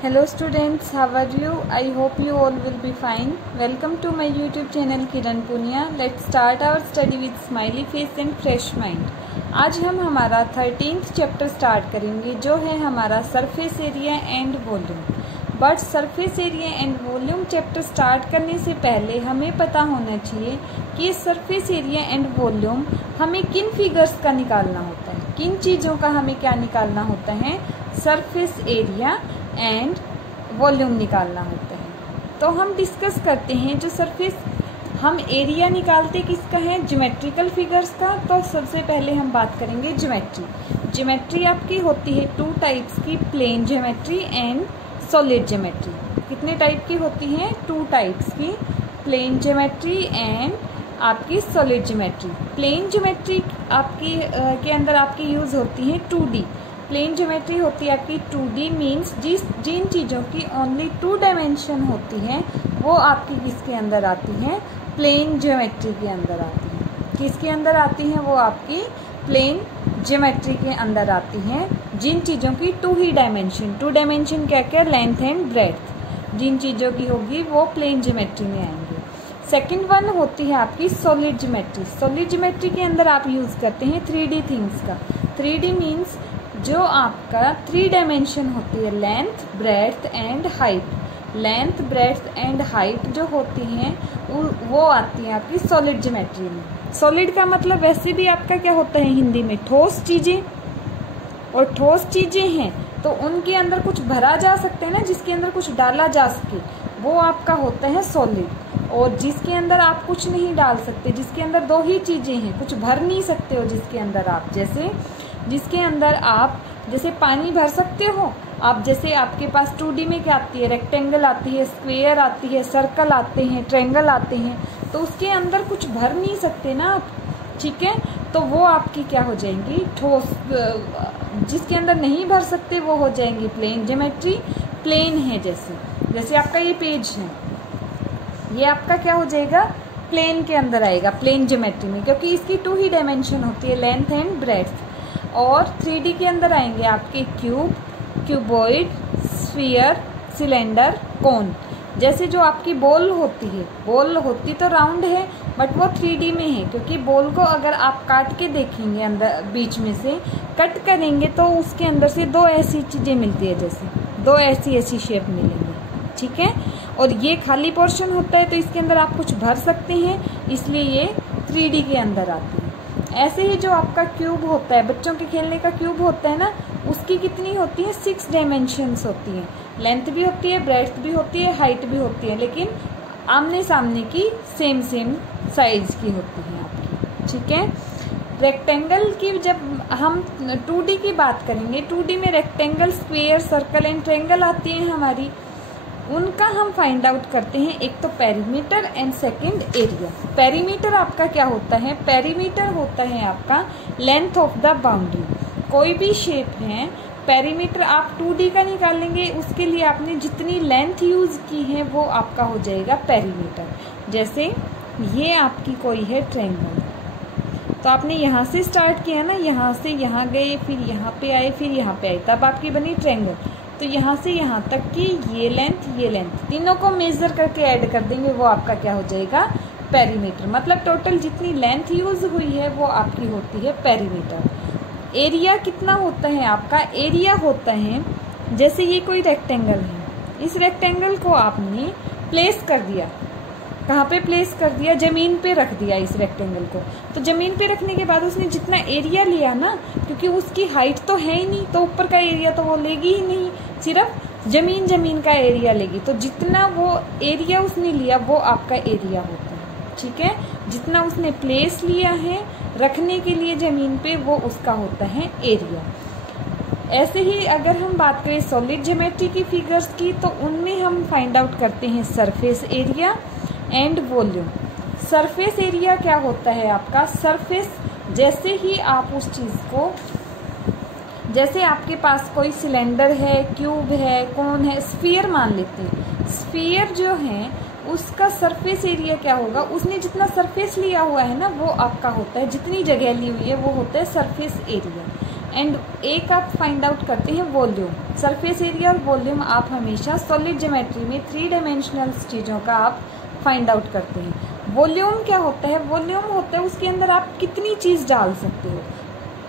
Hello students, how are you? I hope you all will be fine. Welcome to my YouTube channel Kiran Punia. Let's start our study with smiley face and fresh mind. आज हम हमारा 13th chapter start करेंगे जो है हमारा surface area and volume. But surface area and volume chapter start करने से पहले हमें पता होना चाहिए कि सरफेस एरिया एंड वॉल्यूम हमें किन फिगर्स का निकालना होता है, किन चीज़ों का हमें क्या निकालना होता है, सरफेस एरिया एंड वॉल्यूम निकालना होता है। तो हम डिस्कस करते हैं जो सरफेस हम एरिया निकालते किसका है, ज्योमेट्रिकल फिगर्स का। तो सबसे पहले हम बात करेंगे ज्योमेट्री। ज्योमेट्री आपकी होती है टू टाइप्स की, plane geometry and solid geometry. कितने टाइप की होती हैं? टू टाइप्स की, प्लेन ज्योमेट्री एंड आपकी सॉलिड ज्योमेट्री। प्लेन ज्योमेट्री आपकी के अंदर आपकी यूज होती है 2D। प्लेन ज्योमेट्री होती है आपकी 2D, मीन्स जिन चीज़ों की ओनली 2 डायमेंशन होती है वो आपकी किसके अंदर आती है, प्लेन ज्योमेट्री के अंदर आती है। किसके अंदर आती हैं? वो आपकी प्लेन ज्योमेट्री के अंदर आती हैं। जिन चीज़ों की 2 ही डायमेंशन, 2 डायमेंशन क्या क्या, लेंथ एंड ब्रेड्थ, जिन चीज़ों की होगी वो प्लेन ज्योमेट्री में आएंगे। सेकेंड वन होती है आपकी सॉलिड ज्योमेट्री। सॉलिड ज्योमेट्री के अंदर आप यूज़ करते हैं 3D थिंग्स का। 3D मीन्स जो आपका 3 डायमेंशन होती है, length, breadth and height. Length, breadth and height जो होती हैं वो आती है आपकी सॉलिड ज्योमेट्री में। सॉलिड का मतलब वैसे भी आपका क्या होता है हिंदी में, ठोस चीजें। और ठोस चीजें हैं तो उनके अंदर कुछ भरा जा सकता है ना, जिसके अंदर कुछ डाला जा सके, वो आपका होता है सॉलिड। और जिसके अंदर आप कुछ नहीं डाल सकते, जिसके अंदर 2 ही चीजें हैं, कुछ भर नहीं सकते हो जिसके अंदर आप, जैसे जिसके अंदर आप जैसे पानी भर सकते हो आप, जैसे आपके पास 2D में क्या आती है, रेक्टेंगल आती है, स्क्वायर आती है, सर्कल आते हैं, ट्रायंगल आते हैं, तो उसके अंदर कुछ भर नहीं सकते ना आप, ठीक है। तो वो आपकी क्या हो जाएंगी, ठोस। जिसके अंदर नहीं भर सकते वो हो जाएंगी प्लेन ज्योमेट्री। प्लेन है जैसे आपका ये पेज है, ये आपका क्या हो जाएगा, प्लेन के अंदर आएगा, प्लेन ज्योमेट्री में, क्योंकि इसकी 2 ही डायमेंशन होती है, लेंथ एंड ब्रेड्थ। और 3D के अंदर आएंगे आपके क्यूब, क्यूबॉइड, स्फीयर, सिलेंडर, कोन। जैसे जो आपकी बॉल होती है, बॉल होती तो राउंड है बट वो 3D में है, क्योंकि बॉल को अगर आप काट के देखेंगे अंदर बीच में से कट करेंगे तो उसके अंदर से 2 ऐसी चीज़ें मिलती है, जैसे 2 ऐसी शेप मिलेंगी, ठीक है। और ये खाली पोर्शन होता है तो इसके अंदर आप कुछ भर सकते हैं, इसलिए ये 3D के अंदर आती है। ऐसे ही जो आपका क्यूब होता है, बच्चों के खेलने का क्यूब होता है ना, उसकी कितनी होती है, 6 डायमेंशंस होती हैं। लेंथ भी होती है, ब्रेड्थ भी होती है, हाइट भी होती है, लेकिन आमने सामने की सेम साइज की होती है आपकी, ठीक है। रेक्टेंगल की जब हम 2D की बात करेंगे, 2D में rectangle, square, circle and triangle आती हैं हमारी। उनका हम फाइंड आउट करते हैं, एक तो perimeter and second area. Perimeter आपका क्या होता है, पेरीमीटर होता है आपका लेंथ ऑफ द बाउंड्री। कोई भी शेप है, पेरीमीटर आप 2D का निकालेंगे, उसके लिए आपने जितनी लेंथ यूज की है वो आपका हो जाएगा पेरीमीटर। जैसे ये आपकी कोई है ट्रायंगल, तो आपने यहाँ से स्टार्ट किया ना, यहाँ से यहाँ गए, फिर यहाँ पे आए, फिर यहाँ पे आए, तब आपकी बनी ट्रायंगल। तो यहाँ से यहाँ तक की ये लेंथ, तीनों को मेजर करके ऐड कर देंगे, वो आपका क्या हो जाएगा, पेरीमीटर। मतलब टोटल जितनी लेंथ यूज हुई है वो आपकी होती है पेरीमीटर। एरिया कितना होता है आपका, एरिया होता है जैसे ये कोई रेक्टेंगल है, इस रेक्टेंगल को आपने प्लेस कर दिया, कहाँ पे प्लेस कर दिया, जमीन पे रख दिया इस रेक्टेंगल को। तो जमीन पे रखने के बाद उसने जितना एरिया लिया ना, क्योंकि उसकी हाइट तो है ही नहीं, तो ऊपर का एरिया तो वो लेगी ही नहीं, सिर्फ जमीन का एरिया लेगी। तो जितना वो एरिया उसने लिया वो आपका एरिया होता है, ठीक है। जितना उसने प्लेस लिया है रखने के लिए जमीन पे, वो उसका होता है एरिया। ऐसे ही अगर हम बात करें सॉलिड ज्योमेट्री की फिगर्स की, तो उनमें हम फाइंड आउट करते हैं surface area and volume. Surface area क्या होता है आपका, सरफेस जैसे ही आप उस चीज़ को, जैसे आपके पास कोई सिलेंडर है, क्यूब है, कोन है, स्फीयर मान लेते हैं। स्फीयर जो है उसका सरफेस एरिया क्या होगा, उसने जितना सरफेस लिया हुआ है ना वो आपका होता है, जितनी जगह ली हुई है वो होता है सरफेस एरिया। एंड एक आप फाइंड आउट करते हैं वॉल्यूम। सरफेस एरिया और वॉल्यूम आप हमेशा सॉलिड ज्योमेट्री में 3 डायमेंशनल चीज़ों का आप फाइंड आउट करते हैं। वॉल्यूम क्या होता है? वॉल्यूम होता है उसके अंदर आप कितनी चीज़ डाल सकते हो,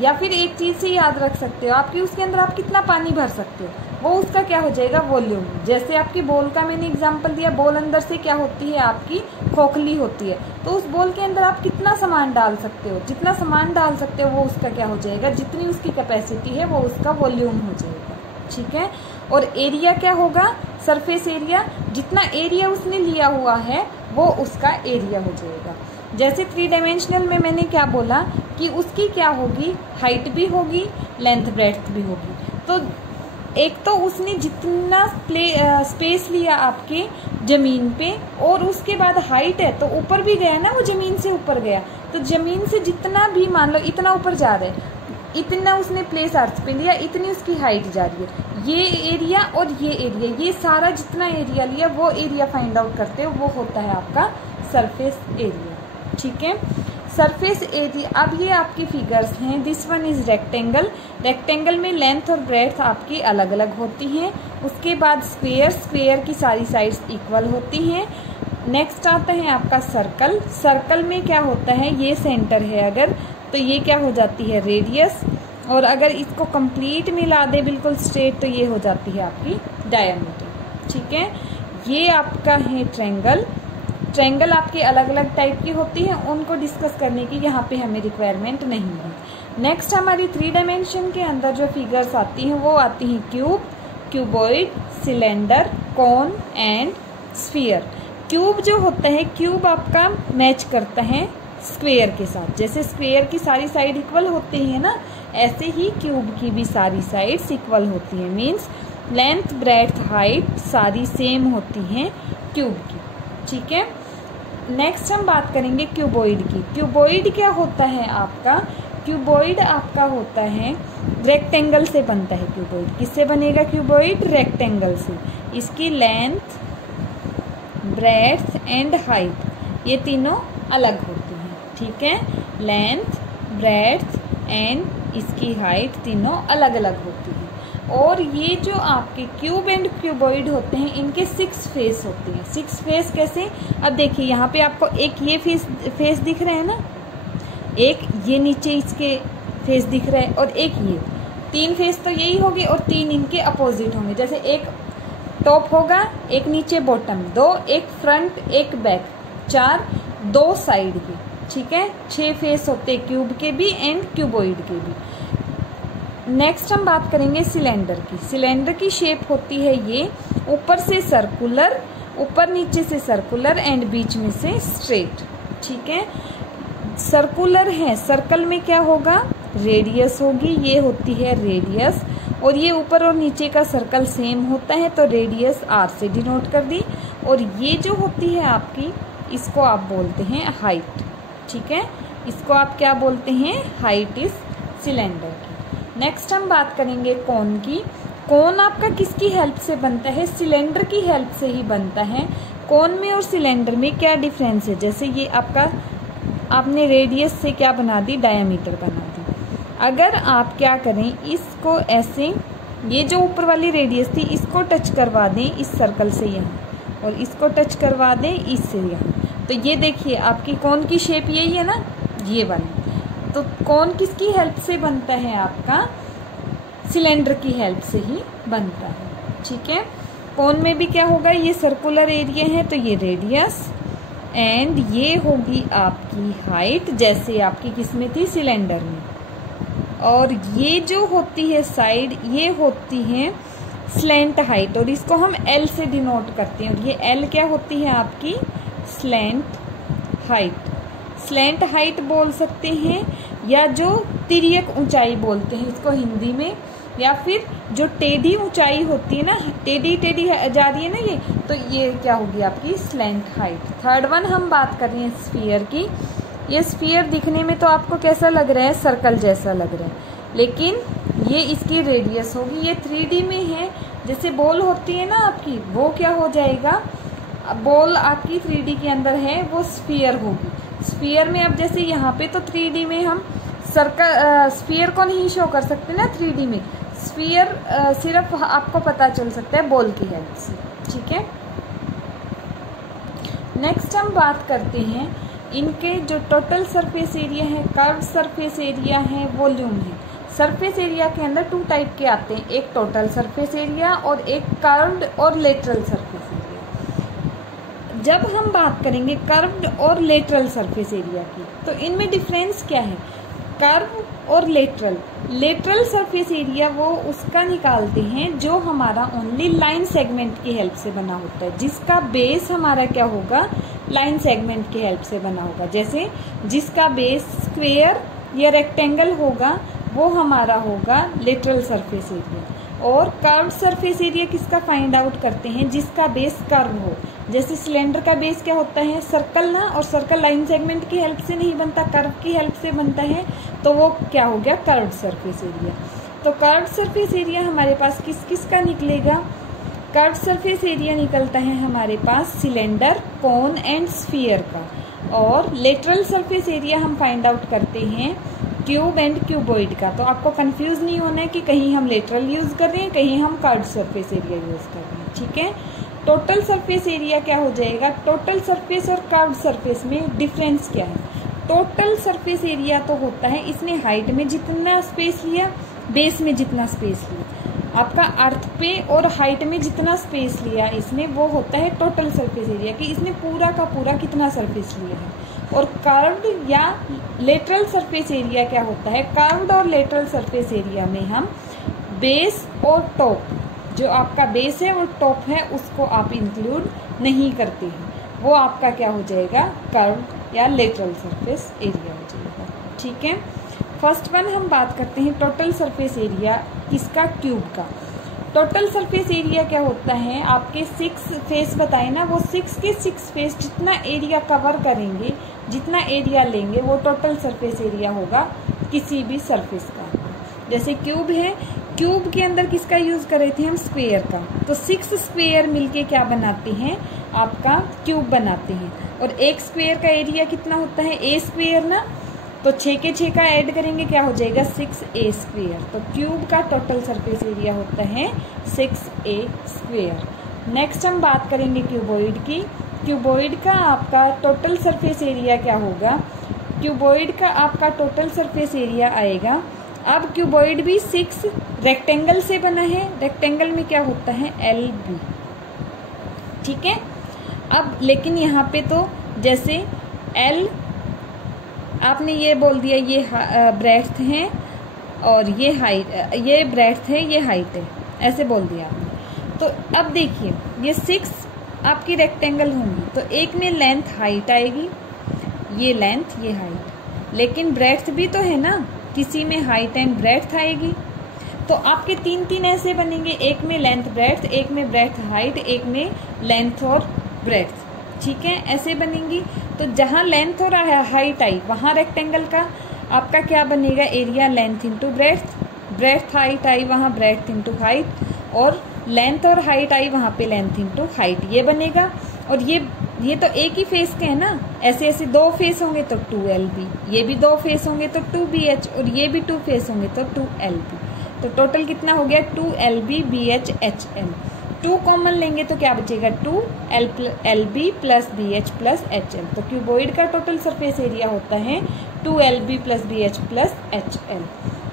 या फिर एक चीज़ से याद रख सकते हो आपकी उसके अंदर आप कितना पानी भर सकते हो, वो उसका क्या हो जाएगा? वॉल्यूम। जैसे आपकी बॉल का मैंने एग्जांपल दिया, बॉल अंदर से क्या होती है? आपकी खोखली होती है, तो उस बॉल के अंदर आप कितना सामान डाल सकते हो, जितना सामान डाल सकते हो वो उसका क्या हो जाएगा? जितनी उसकी कैपेसिटी है वो उसका वॉल्यूम हो जाएगा। ठीक है। और एरिया क्या होगा? सरफेस एरिया, जितना एरिया उसने लिया हुआ है वो उसका एरिया हो जाएगा। जैसे 3 डायमेंशनल में मैंने क्या बोला कि उसकी क्या होगी? हाइट भी होगी, लेंथ ब्रेड्थ भी होगी। तो एक तो उसने जितना स्पेस लिया आपके ज़मीन पे, और उसके बाद हाइट है तो ऊपर भी गया ना, वो ज़मीन से ऊपर गया, तो ज़मीन से जितना भी मान लो इतना ऊपर जा रहा है, इतना उसने प्लेस अर्थ पे लिया, इतनी उसकी हाइट जा रही है। ये एरिया और ये एरिया, ये सारा जितना एरिया लिया वो एरिया फाइंड आउट करते हो, वो होता है आपका सरफेस एरिया। ठीक है। सरफेस एरिया, अब ये आपकी फिगर्स हैं। This one is rectangle. Rectangle में लेंथ और ब्रेड्थ आपकी अलग अलग होती हैं। उसके बाद स्क्वेयर, स्क्वेयर की सारी साइड्स इक्वल होती हैं। नेक्स्ट आता है आपका सर्कल। सर्कल में क्या होता है? ये सेंटर है अगर, तो ये क्या हो जाती है? रेडियस। और अगर इसको कंप्लीट मिला दे बिल्कुल स्ट्रेट तो ये हो जाती है आपकी डायमीटर। ठीक है। ये आपका है ट्रायंगल। ट्रायंगल आपके अलग अलग टाइप की होती है, उनको डिस्कस करने की यहाँ पे हमें रिक्वायरमेंट नहीं है। नेक्स्ट हमारी 3 डायमेंशन के अंदर जो फिगर्स आती हैं वो आती हैं cube, cuboid, cylinder, cone and sphere. Cube जो होता है, क्यूब आपका मैच करता है स्क्वेयर के साथ। जैसे स्क्वेयर की सारी साइड इक्वल होती है ना, ऐसे ही क्यूब की भी सारी साइड्स इक्वल होती है। मीन्स लेंथ ब्रेड्थ हाइट सारी सेम होती हैं क्यूब की। ठीक है। नेक्स्ट हम बात करेंगे क्यूबॉइड की। क्यूबॉइड क्या होता है आपका? क्यूबॉइड आपका होता है रेक्टेंगल से बनता है। क्यूबॉइड किससे बनेगा? क्यूबॉइड रेक्टेंगल से। इसकी लेंथ, ब्रेड्थ एंड हाइट ये तीनों अलग होती हैं। ठीक है। लेंथ, ब्रेड्थ एंड इसकी हाइट तीनों अलग अलग होती है। और ये जो आपके क्यूब एंड क्यूबॉइड होते हैं इनके 6 फेस होते हैं। 6 फेस कैसे? अब देखिए यहाँ पे आपको एक ये फेस दिख रहे हैं ना, एक ये नीचे इसके फेस दिख रहा है, और एक ये 3 फेस तो यही होगी, और 3 इनके अपोजिट होंगे। जैसे एक टॉप होगा, एक नीचे बॉटम, 2 एक फ्रंट एक बैक, 4 2 साइड के। ठीक है। 6 फेस होते हैं क्यूब के भी एंड क्यूबॉइड के भी। नेक्स्ट हम बात करेंगे सिलेंडर की। सिलेंडर की शेप होती है ये, ऊपर से सर्कुलर, ऊपर नीचे से सर्कुलर एंड बीच में से स्ट्रेट। ठीक है। सर्कुलर है, सर्कल में क्या होगा? रेडियस होगी, ये होती है रेडियस, और ये ऊपर और नीचे का सर्कल सेम होता है तो रेडियस आर से डिनोट कर दी। और ये जो होती है आपकी, इसको आप बोलते हैं हाइट। ठीक है। इसको आप क्या बोलते हैं? हाइट इज सिलेंडर की। नेक्स्ट हम बात करेंगे कोन की। कोन आपका किसकी हेल्प से बनता है? सिलेंडर की हेल्प से ही बनता है। कोन में और सिलेंडर में क्या डिफरेंस है? जैसे ये आपका, आपने रेडियस से क्या बना दी? डायमीटर बना दी। अगर आप क्या करें, इसको ऐसे, ये जो ऊपर वाली रेडियस थी इसको टच करवा दें इस सर्कल से यहाँ, और इसको टच करवा दें इससे यहाँ, तो ये देखिए आपकी कोन की शेप यही है ना, ये वाली। तो कोन किसकी हेल्प से बनता है? आपका सिलेंडर की हेल्प से ही बनता है। ठीक है। कोन में भी क्या होगा? ये सर्कुलर एरिया है तो ये रेडियस, एंड ये होगी आपकी हाइट, जैसे आपकी किसमें थी? सिलेंडर में। और ये जो होती है साइड, ये होती है स्लैंट हाइट, और इसको हम एल से डिनोट करते हैं। और ये एल क्या होती है? आपकी स्लैंट हाइट। स्लैंट हाइट बोल सकते हैं, या जो तिर्यक ऊंचाई बोलते हैं इसको हिंदी में, या फिर जो टेढ़ी ऊंचाई होती है ना, टेढ़ी टेढ़ी जा रही है ना ये, तो ये क्या होगी? आपकी स्लैंट हाइट। थर्ड वन हम बात कर रहे हैं स्फीयर की। ये स्फीयर दिखने में तो आपको कैसा लग रहा है? सर्कल जैसा लग रहा है, लेकिन ये इसकी रेडियस होगी। ये 3D में है, जैसे बॉल होती है ना आपकी, वो क्या हो जाएगा? बॉल आपकी 3D के अंदर है, वो स्फीयर होगी। स्फीयर में अब जैसे यहाँ पे तो 3D में हम सर्कल स्फीयर को नहीं शो कर सकते ना 3D में। स्फीयर सिर्फ आपको पता चल सकता है बॉल की हेल्प से, ठीक है। नेक्स्ट हम बात करते हैं इनके जो टोटल सरफेस एरिया है, कर्व सरफेस एरिया है, वॉल्यूम है। सरफेस एरिया के अंदर 2 टाइप के आते हैं, एक टोटल सरफेस एरिया और एक कर्व्ड और लेटरल सरफेस एरिया। जब हम बात करेंगे कर्व्ड और लेटरल सरफेस एरिया की, तो इनमें डिफरेंस क्या है? कर्व और लेटरल सरफेस एरिया वो उसका निकालते हैं जो हमारा ओनली लाइन सेगमेंट की हेल्प से बना होता है, जिसका बेस हमारा क्या होगा? लाइन सेगमेंट की हेल्प से बना होगा। जैसे जिसका बेस स्क्वेयर या रेक्टेंगल होगा वो हमारा होगा लेटरल सरफेस एरिया। और कर्व सरफेस एरिया किसका फाइंड आउट करते हैं? जिसका बेस कर्व हो। जैसे सिलेंडर का बेस क्या होता है? सर्कल ना, और सर्कल लाइन सेगमेंट की हेल्प से नहीं बनता, कर्व की हेल्प से बनता है, तो वो क्या हो गया? Curve surface area. तो कर्व सरफेस एरिया हमारे पास किस किस का निकलेगा? कर्व सरफेस एरिया निकलता है हमारे पास सिलेंडर, कोन एंड स्फीयर का। और लेटरल सरफेस एरिया हम फाइंड आउट करते हैं क्यूब एंड क्यूबॉइड का। तो आपको कंफ्यूज नहीं होना है कि कहीं हम लेटरल यूज कर रहे हैं, कहीं हम कर्व सरफेस एरिया यूज कर रहे हैं, ठीक है। टोटल सरफेस एरिया क्या हो जाएगा? टोटल सरफेस और कर्व सरफेस में डिफरेंस क्या है? टोटल सरफेस एरिया तो होता है इसने हाइट में जितना स्पेस लिया, बेस में जितना स्पेस लिया, आपका अर्थ पे और हाइट में जितना स्पेस लिया इसने, वो होता है टोटल सरफेस एरिया कि इसने पूरा का पूरा कितना सरफेस लिया है। और कर्व्ड या लेटरल सरफेस एरिया क्या होता है? कर्व्ड और लेटरल सरफेस एरिया में हम बेस और टॉप, जो आपका बेस है और टॉप है, उसको आप इंक्लूड नहीं करते हैं, वो आपका क्या हो जाएगा? कर्व्ड या लेटरल सरफेस एरिया हो जाएगा, ठीक है। फर्स्ट वन हम बात करते हैं टोटल सरफेस एरिया किसका? क्यूब का। टोटल सरफेस एरिया क्या होता है? आपके 6 फेस बताए ना, वो 6 के 6 फेस जितना एरिया कवर करेंगे, जितना एरिया लेंगे, वो टोटल सरफेस एरिया होगा किसी भी सरफेस का। जैसे क्यूब है, क्यूब के अंदर किसका यूज कर रहे थे हम? स्क्वेयर का। तो 6 स्क्वेयर मिलके क्या बनाते हैं? आपका क्यूब बनाते हैं। और एक स्क्वेयर का एरिया कितना होता है? ए स्क्वेयर ना, तो 6 के 6 का ऐड करेंगे क्या हो जाएगा? 6a square. तो क्यूब का टोटल सरफेस एरिया होता है 6a स्क्वेयर। नेक्स्ट हम बात करेंगे क्यूबॉइड की। क्यूबॉइड का आपका टोटल सरफेस एरिया क्या होगा? क्यूबॉइड का आपका टोटल सरफेस एरिया आएगा, अब क्यूबॉइड भी 6 रेक्टेंगल से बना है, रेक्टेंगल में क्या होता है? LB, ठीक है। अब लेकिन यहाँ पे तो जैसे L आपने ये बोल दिया, ये ब्रेड्थ है और ये हाइट, ये ब्रेड्थ है, ये हाइट है, ऐसे बोल दिया आपने। तो अब देखिए ये 6 आपकी रेक्टेंगल होंगी, तो एक में लेंथ हाइट आएगी, ये लेंथ ये हाइट, लेकिन ब्रेड्थ भी तो है ना, किसी में हाइट एंड ब्रेड्थ आएगी। तो आपके 3 ऐसे बनेंगे, एक में लेंथ ब्रेड्थ, एक में ब्रेड्थ हाइट, एक में लेंथ और ब्रेड्थ, ठीक है, ऐसे बनेंगी। तो जहाँ लेंथ और हाइट आई वहाँ रेक्टेंगल का आपका क्या बनेगा? Area length into breadth, breadth height आई वहाँ ब्रेड्थ इंटू हाइट, और लेंथ और हाइट आई वहाँ पे लेंथ इंटू हाइट, ये बनेगा। और ये तो एक ही फेस के है ना, ऐसे ऐसे 2 फेस होंगे तो 2LB, ये भी 2 फेस होंगे तो 2BH, और ये भी 2 फेस होंगे तो 2LB। तो टोटल कितना हो गया? 2LB BH HL। 2 कॉमन लेंगे तो क्या बचेगा? 2LB plus BH plus HL। तो क्यूबॉइड का टोटल सरफेस एरिया होता है 2LB plus BH plus HL।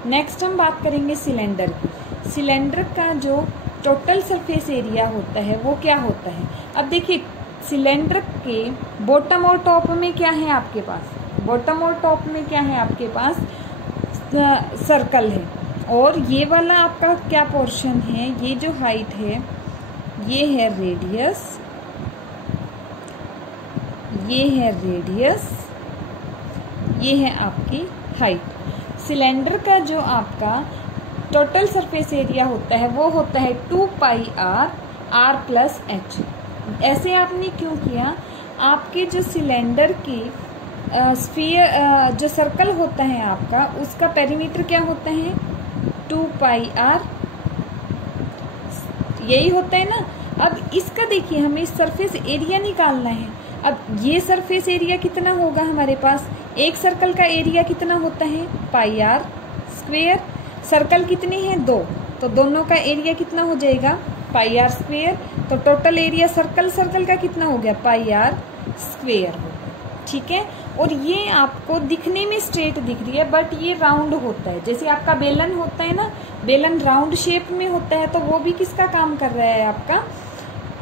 Next हम बात करेंगे सिलेंडर की। सिलेंडर का जो टोटल सरफेस एरिया होता है वो क्या होता है? अब देखिए सिलेंडर के बॉटम और टॉप में क्या है आपके पास? बॉटम और टॉप में क्या है आपके पास? सर्कल है। और ये वाला आपका क्या पोर्शन है? ये जो हाइट है ये है रेडियस, ये है रेडियस, ये है आपकी हाइट। सिलेंडर का जो आपका टोटल सरफेस एरिया होता है वो होता है 2πr r प्लस h। ऐसे आपने क्यों किया? आपके जो सिलेंडर की स्फीयर जो सर्कल होता है आपका, उसका पेरीमीटर क्या होता है? 2πr, यही होता है ना। अब इसका देखिए हमें सरफेस एरिया निकालना है। अब ये सरफेस एरिया कितना होगा हमारे पास? एक सर्कल का एरिया कितना होता है पाई आर स्क्वेयर। सर्कल कितने हैं 2, तो दोनों का एरिया कितना हो जाएगा पाई आर स्क्वेयर। तो टोटल एरिया सर्कल का कितना हो गया पाई आर स्क्वेयर हो गया। ठीक है, और ये आपको दिखने में स्ट्रेट दिख रही है बट ये राउंड होता है। जैसे आपका बेलन होता है ना, बेलन राउंड शेप में होता है, तो वो भी किसका काम कर रहा है आपका,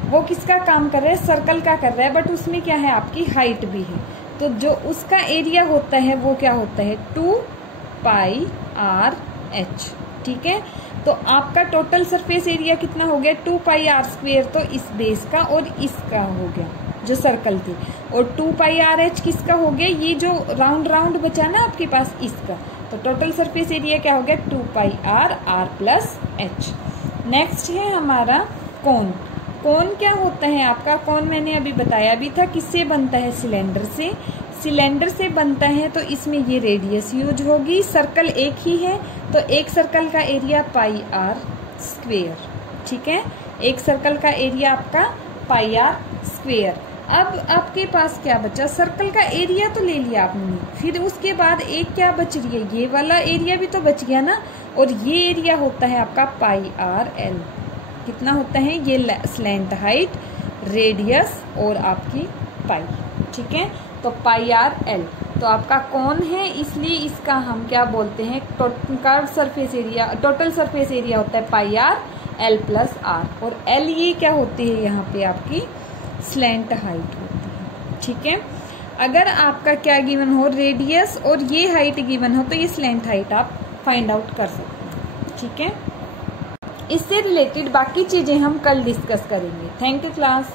वो किसका काम कर रहा है सर्कल का कर रहा है, बट उसमें क्या है आपकी हाइट भी है। तो जो उसका एरिया होता है वो क्या होता है 2 पाई आर एच। ठीक है, तो आपका टोटल सरफेस एरिया कितना हो गया 2 पाई आर स्क्वेयर, तो इस बेस का और इसका हो गया जो सर्कल थी, और 2 पाई आर एच किसका हो गया, ये जो राउंड बचा ना आपके पास इसका। तो टोटल सरफेस एरिया क्या हो गया 2 pi R R plus H. Next है हमारा कोन। कोन क्या होता है आपका, कोन मैंने अभी बताया भी था किससे बनता है सिलेंडर से। सिलेंडर से बनता है तो इसमें ये रेडियस यूज होगी। सर्कल एक ही है तो एक सर्कल का एरिया पाई आर स्क्वेयर। ठीक है, एक सर्कल का एरिया आपका पाई आर स्क्वेयर। अब आपके पास क्या बचा, सर्कल का एरिया तो ले लिया आपने, फिर उसके बाद एक क्या बच रही है, ये वाला एरिया भी तो बच गया ना, और ये एरिया होता है आपका पाई आर एल। कितना होता है ये स्लैंट हाइट, रेडियस और आपकी पाई। ठीक है, तो पाई आर एल तो आपका कौन है, इसलिए इसका हम क्या बोलते हैं curve surface area, total surface area होता है पाई आर एल प्लस आर, और एल ये क्या होती है यहाँ पे आपकी स्लैंट हाइट होती है। ठीक है, अगर आपका क्या गिवन हो रेडियस और ये हाइट गिवन हो तो ये स्लैंट हाइट आप फाइंड आउट कर सकते हैं। ठीक है, इससे रिलेटेड बाकी चीजें हम कल डिस्कस करेंगे। Thank you class.